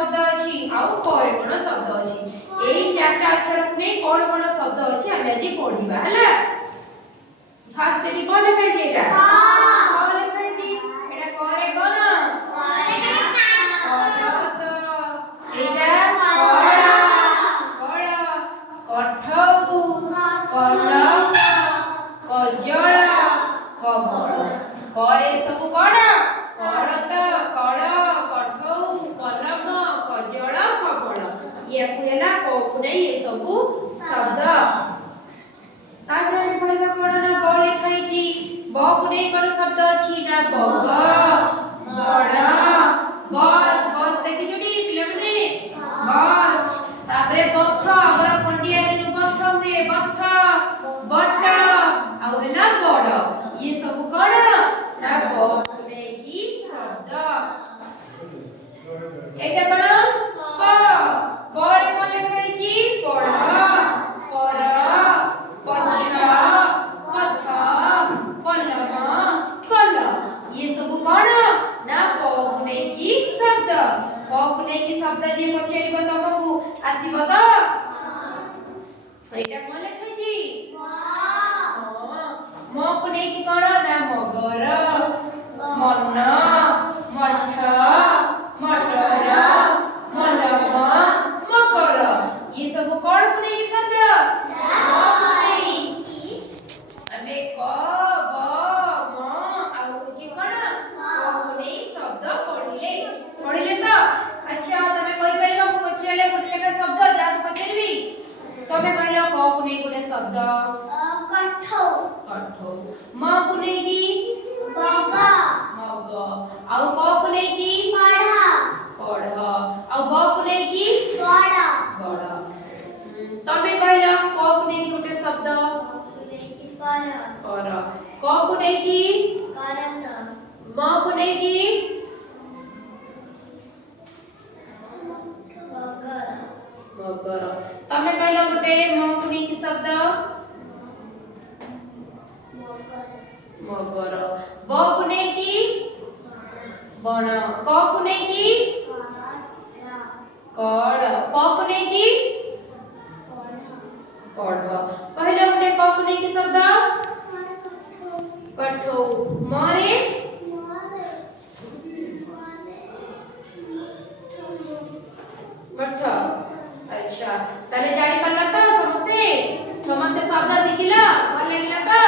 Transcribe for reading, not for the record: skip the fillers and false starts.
शब्द अछि आउ करे कोन शब्द अछि एई चारटा अक्षर को नै कोन शब्द अछि हम आज पढिबा हला फास्ट एटी कोन लिखै छै एटा कोन लिखै छै एटा करे कोन करत एटा कड़ा कड़ा कठौ कलम कजळ कबळ करे सब कोन करत कळ कठौ कलम कजळ कबळ ये हेला को नै ये सब शब्द तापर पढिबा कोन ना ब लिखाई छी ब को नै कोन शब्द अछि ना बग बड़ बस बस देखि जुडी पिला माने बस तापरे बथ हमरा पंडिया रे जो बथ हुए बथ बट आ हेला बड़ ये सब कोन ना ब ने की शब्द एटा कोन प बर कोन लिखाई छी पढ़ पर पछ पथ पलम कल ये सब कोन ना पहुने की शब्द पहुने की शब्द जे पचेरिबो तमकु आसीबो त एटा कोन लिखाई छी म पुने की कोन ना मगर मन मठ मटर मलम मकर ये सब कोन पुने की शब्द पुने अबे क ब म आउ कुछ कोन पुने शब्द पढिले त अच्छा तमे कहि परिबो मु पचले गुटे लेखा शब्द जा पचेलबी तमे कहलो क पुने गुटे शब्द कठौ कठौ म पुने की मग मग आउ प पुने की पढ़ा पढ़ आउ ब पुने की बड़ बड़ तमे कहलो क पुने की गुटे शब्द पर क पुने की करत म पुने की मगर मगर तमे कहलो गुटे म पुने की शब्द मगर ब पुने की बण क पुने की कड़ प पुने की पढ़ कहलो गुटे क पुने की शब्द कठौ मारे मठ अच्छा ताले जानि परला त समस्ते समस्ते शब्द शिखिला।